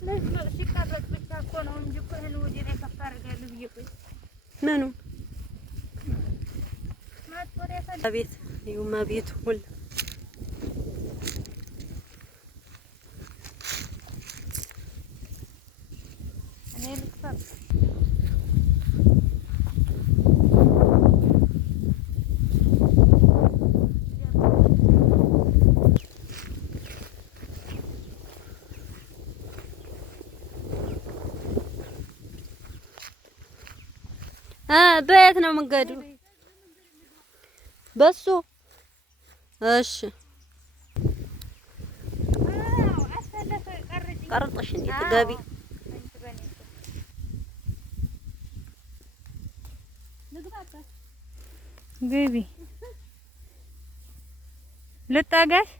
ለምን ሲቀረጥ ብቻ እኮ ነው እንጂ እኮ ይሄን ወዲህ ላይ ከፍ አድርጋለሁ ብዬ ቆይ ምኑ ማጥወሪያ ፈል ቤት ይሁማ ቤት ሁሉ እኔ ልክፈት በየት ነው መንገዱ? በሱ እሺ ቀርጥሽ እንዴት ገቢ ገቢ ልጣጋሽ